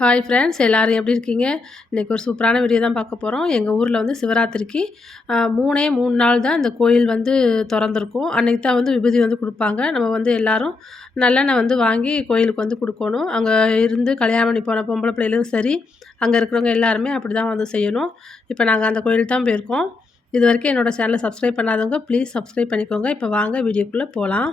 Hi friends, எல்லோரும் எப்படி இருக்கீங்க? இன்றைக்கி ஒரு சூப்பரான வீடியோ தான் பார்க்க போகிறோம். எங்கள் ஊரில் வந்து சிவராத்திரிக்கு 3 நாள் தான் இந்த கோயில் வந்து திறந்துருக்கும். அன்றைக்கி தான் வந்து விபூதி வந்து கொடுப்பாங்க. நம்ம வந்து எல்லோரும் நல்லெண்ணெய் வந்து வாங்கி கோயிலுக்கு வந்து கொடுக்கணும். அங்கே இருந்து கல்யாணம் பண்ணி போன பொம்பளை பிள்ளைகளும் சரி, அங்கே இருக்கிறவங்க எல்லாருமே அப்படி தான் வந்து செய்யணும். இப்போ நாங்கள் அந்த கோயிலுக்கு தான் போயிருக்கோம். இது வரைக்கும் என்னோடய சேனலை சப்ஸ்கிரைப் பண்ணாதவங்க ப்ளீஸ் சப்ஸ்கிரைப் பண்ணிக்கோங்க. இப்போ வாங்க வீடியோக்குள்ளே போகலாம்.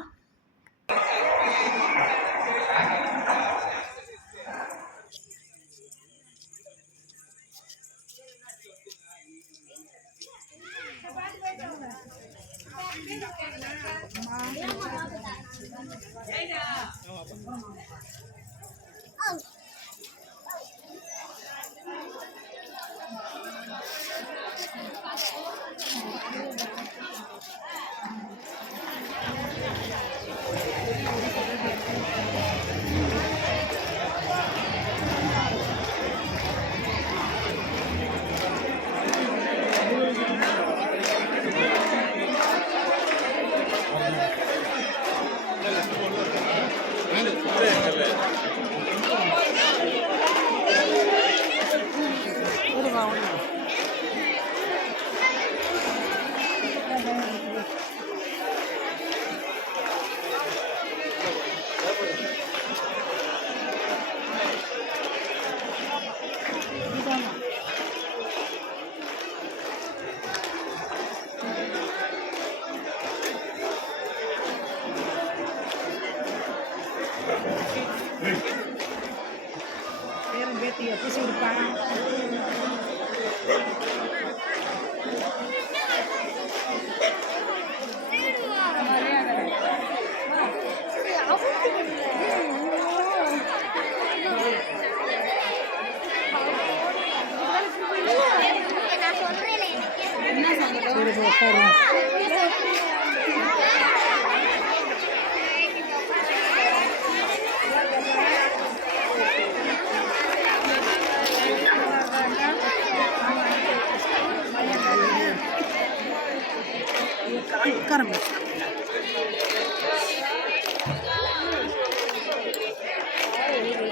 பேரும் பேத்தியை பூசி கொடுப்பாங்க.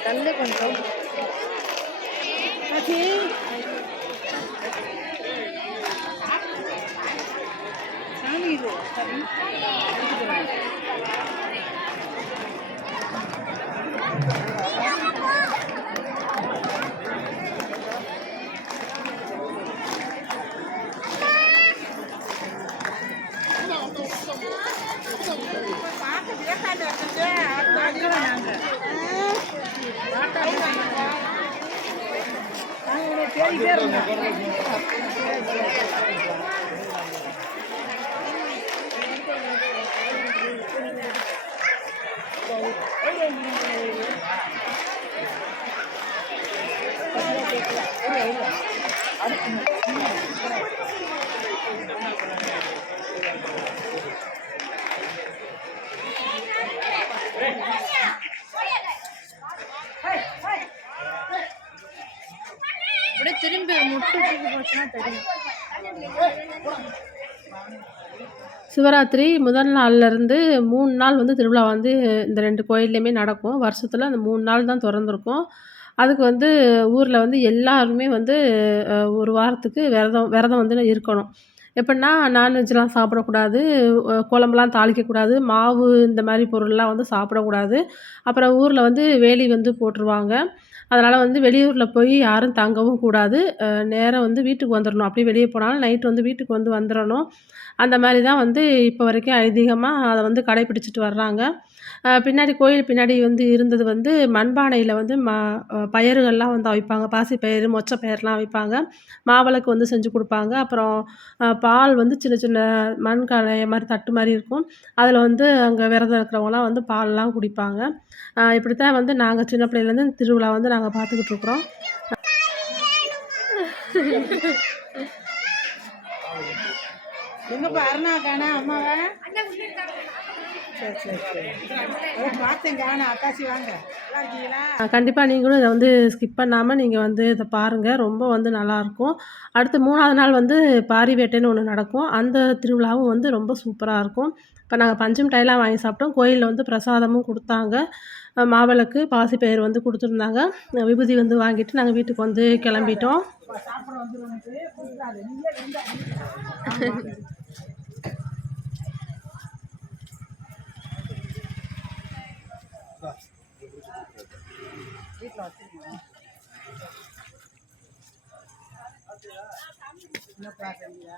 தள்ளு கொஞ்சம் சாமி இது திரும்பி முட்டு போச்சுன்னா தெரியும். சிவராத்திரி முதல் நாள்லேருந்து 3 நாள் வந்து திருவிழா வந்து இந்த 2 கோயில்லையுமே நடக்கும். வருஷத்தில் அந்த 3 நாள் தான் திறந்துருக்கும். அதுக்கு வந்து ஊரில் வந்து எல்லாருமே வந்து ஒரு வாரத்துக்கு விரதம் வந்து இருக்கணும். எப்படின்னா நான்வெஜ்லாம் சாப்பிடக்கூடாது, குழம்புலாம் தாளிக்கக்கூடாது, மாவு இந்த மாதிரி பொருள்லாம் வந்து சாப்பிடக்கூடாது. அப்புறம் ஊரில் வந்து வேலி வந்து போட்டுருவாங்க. அதனால் வந்து வெளியூரில் போய் யாரும் தங்கவும் கூடாது. நேரா வந்து வீட்டுக்கு வந்துடணும். அப்படியே வெளியே போனாலும் நைட் வந்து வீட்டுக்கு வந்து வந்துடணும். அந்த மாதிரி தான் வந்து இப்போ வரைக்கும் ஐதீகமாக அதை வந்து கடைப்பிடிச்சிட்டு வர்றாங்க. பின்னாடி கோயில் பின்னாடி வந்து இருந்தது வந்து மண்பானையில் வந்து பயறுகள்லாம் வந்து அவிப்பாங்க. பாசிப்பயிறு, மொச்சப்பயிறுலாம் அவிப்பாங்க. மாவிளக்கு வந்து செஞ்சு கொடுப்பாங்க. அப்புறம் பால் வந்து சின்ன சின்ன மண் கலய மாதிரி தட்டு மாதிரி இருக்கும். அதில் வந்து அங்கே விரதம் இருக்கிறவங்கலாம் வந்து பால்லாம் குடிப்பாங்க. இப்படித்தான் வந்து நாங்கள் சின்ன பிள்ளையிலேருந்து இந்த திருவிழா வந்து நாங்கள் பார்த்துக்கிட்டு இருக்கிறோம். எங்கப்பா அருணா காணா அம்மாவை சரி சரி சரி. பார்த்தேங்க. நான் அத்தாச்சி வாங்க. நல்லா இருக்கீங்களா? கண்டிப்பாக நீங்களும் இதை வந்து ஸ்கிப் பண்ணாமல் நீங்கள் வந்து இதை பாருங்கள். ரொம்ப வந்து நல்லாயிருக்கும். அடுத்து 3வது நாள் வந்து பாரி வேட்டைன்னு ஒன்று நடக்கும். அந்த திருவிழாவும் வந்து ரொம்ப சூப்பராக இருக்கும். இப்போ நாங்கள் பஞ்சு மிட்டாய்லாம் வாங்கி சாப்பிட்டோம். கோயிலில் வந்து பிரசாதமும் குடுத்தாங்க. மாவிளக்கு, பாசிப்பயிறு வந்து குடுத்துருந்தாங்க. விபூதி வந்து வாங்கிட்டு நாங்கள் வீட்டுக்கு வந்து கிளம்பிட்டோம். சாப்பிட வந்துடும் உனக்கு. கொடுக்காது. நீங்களே இருந்தா. வீட்டில் வச்சுருக்கோம். என்ன பார்க்குறீங்களா?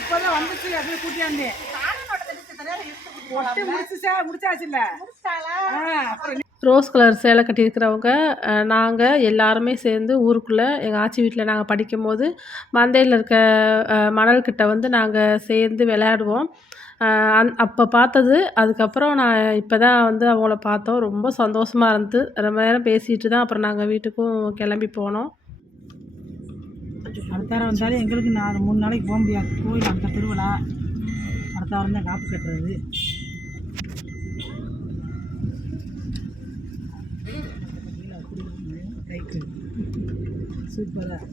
இப்போதான் வந்துச்சு. அப்படியே கூட்டியாந்தேன். முடிச்சாச்சு இல்ல. அப்புறம் ரோஸ் கலர் சேலை கட்டியிருக்கிறவங்க, நாங்க எல்லாருமே சேர்ந்து ஊருக்குள்ள எங்க ஆச்சி வீட்ல நாங்க படிக்கும்போது, மந்தையில இருக்க மணல் கிட்ட வந்து நாங்க சேர்ந்து விளையாடுவோம். அ அப்ப பார்த்தது. அதுக்கப்புறம் நான் இப்ப தான் வந்து அவங்கள பார்த்தோம். ரொம்ப சந்தோஷமா இருந்தது. ரொம்ப நேரம் பேசிட்டு தான் அப்புறம் நாங்க வீட்டுக்கும் கிளம்பி போனோம். அடுத்த வாரம் வந்தாலும் எங்களுக்கு 3 நாளைக்கு போக முடியாது. கோயில் அந்த திருவிழா. அடுத்த வாரம் தான் காப்பு கட்டுறது. ரைட்டு. சூப்பராக.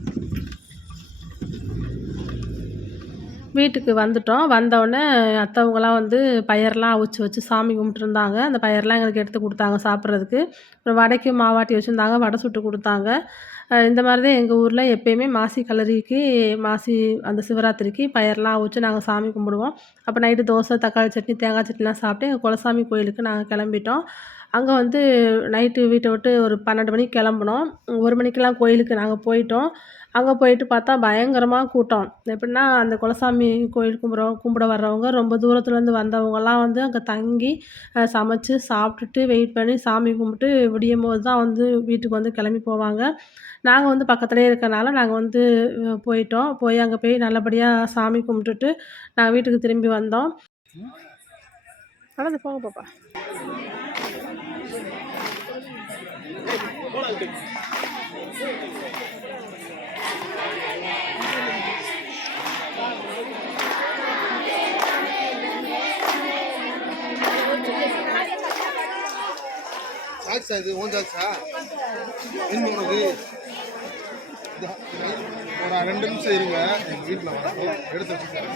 வீட்டுக்கு வந்துட்டோம். வந்தோடனே அத்தவங்கலாம் வந்து பயர்லாம் அவிச்சு வச்சு சாமி கும்பிட்டுருந்தாங்க. அந்த பயர்லாம் எங்களுக்கு எடுத்து குடுத்தாங்க சாப்பிட்றதுக்கு. அப்புறம் வடைக்கு மாவாட்டி வச்சுருந்தாங்க. வடை சுட்டு குடுத்தாங்க. இந்த மாரி தான் எங்க ஊர்ல எப்பயுமே மாசி கலரிக்கு அந்த சிவராத்திரிக்கு பயர்லாம் அவிச்சு நாங்க சாமி கும்பிடுவோம். அப்ப நைட்டு தோசை, தக்காளி சட்னி, தேங்காய் சட்னிலாம் சாப்பிட்டு எங்க குலசாமி கோயிலுக்கு நாங்க கிளம்பிட்டோம். அங்க வந்து நைட்டு வீட்ட விட்டு ஒரு 12 மணிக்கு கிளம்புனோம். 1 மணிக்கெல்லாம் கோயிலுக்கு நாங்க போயிட்டோம். அங்க போயிட்டு பார்த்தா பயங்கரமா கூட்டம். எப்படின்னா, அந்த குலசாமி கோயில் கும்பிட வர்றவங்க ரொம்ப தூரத்துலேருந்து வந்தவங்கலாம் வந்து அங்க தங்கி, சமைச்சு, சாப்பிட்டுட்டு, வெயிட் பண்ணி சாமி கும்பிட்டு விடியும்போது தான் வந்து வீட்டுக்கு வந்து கிளம்பி போவாங்க. நாங்க வந்து பக்கத்திலேயே இருக்கனால நாங்க வந்து போயிட்டோம். போய் அங்க போய் நல்லபடியா சாமி கும்பிட்டுட்டு, நாங்க வீட்டுக்கு திரும்பி வந்தோம். நடந்து போங்க பாப்பா. சாக்ஸா இது ஓன் சாக்ஸா என்ன உனக்கு ஒரு 2 நிமிஷம் இருங்க. எங்கள் வீட்டில் வரணும் எடுத்து வச்சுருக்கேன்.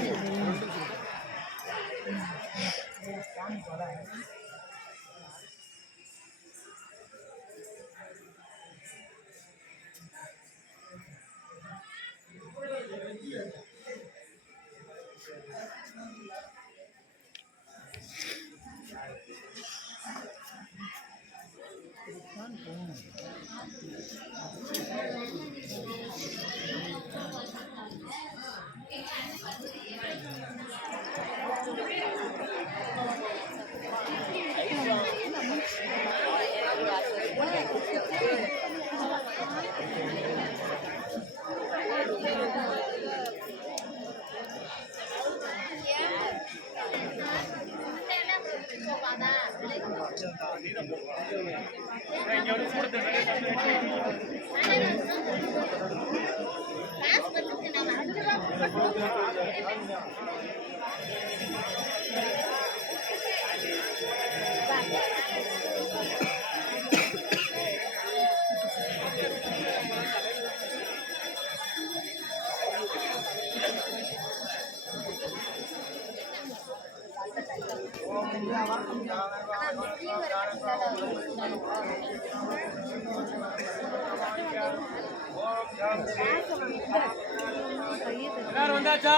எல்லாரும் வந்தாச்சா?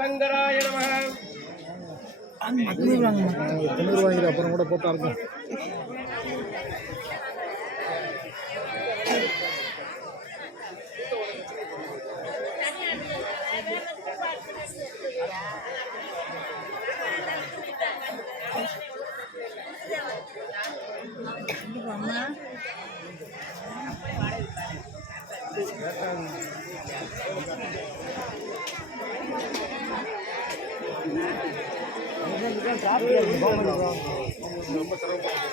சங்கராய நம. தொண்ணூறு வாங்கிற அப்புறம் கூட போட்டா இருக்கும். ரொம்ப சிரமப்படுறாங்க.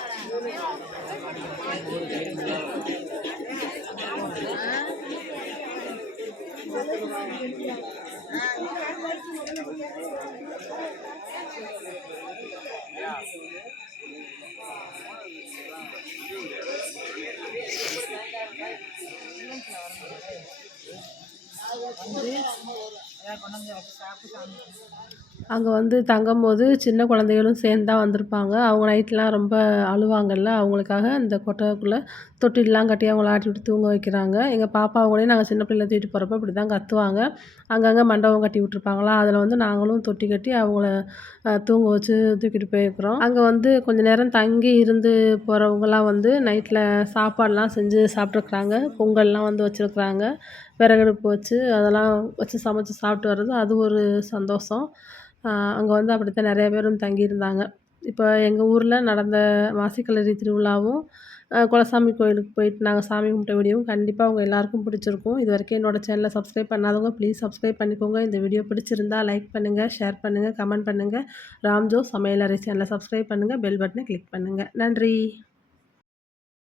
வந்து எதாவது கொண்டு வந்து வச்சு சாப்பிட்டு சாமி அங்கே வந்து தங்கும்போது சின்ன குழந்தைகளும் சேர்ந்து தான் வந்திருப்பாங்க. அவங்க நைட்லாம் ரொம்ப அழுவாங்கல்ல, அவங்களுக்காக இந்த கொட்டகைக்குள்ளே தொட்டில்லாம் கட்டி அவங்கள ஆட்டி விட்டு தூங்க வைக்கிறாங்க. எங்கள் பாப்பாவ கூடயும் நாங்கள் சின்ன பிள்ளையில தூக்கிட்டு போகிறப்ப இப்படி தான் கத்துவாங்க. அங்கங்கே மண்டபம் கட்டி விட்டுருப்பாங்களா, அதில் வந்து நாங்களும் தொட்டி கட்டி அவங்கள தூங்க வச்சு தூக்கிட்டு போயிருக்கிறோம். அங்கே வந்து கொஞ்சம் நேரம் தங்கி இருந்து போகிறவங்கலாம் வந்து நைட்டில் சாப்பாடுலாம் செஞ்சு சாப்பிட்ருக்குறாங்க. பொங்கல்லாம் வந்து வச்சுருக்குறாங்க. விறகடுப்பு வச்சு அதெல்லாம் வச்சு சமைச்சு சாப்பிட்டு வர்றது அது ஒரு சந்தோஷம். அங்கே வந்து அப்படித்தான் நிறைய பேர் வந்து தங்கியிருந்தாங்க. இப்போ எங்கள் ஊரில் நடந்த மாசிக்கல்லரி திருவிழாவும், குலசாமி கோயிலுக்கு போயிட்டு நாங்கள் சாமி கும்பிட்ட வீடியோவும் கண்டிப்பாக உங்கள் எல்லாருக்கும் பிடிச்சிருக்கும். இதுவரைக்கும் என்னோட சேனலை சப்ஸ்கிரைப் பண்ணாதவங்க ப்ளீஸ் சப்ஸ்கிரைப் பண்ணிக்கோங்க. இந்த வீடியோ பிடிச்சிருந்தா லைக் பண்ணுங்கள், ஷேர் பண்ணுங்கள், கமெண்ட் பண்ணுங்கள். ராம்ஜோ சமையலறை சேனலை சப்ஸ்கிரைப் பண்ணுங்கள், பெல் பட்டனை கிளிக் பண்ணுங்கள். நன்றி.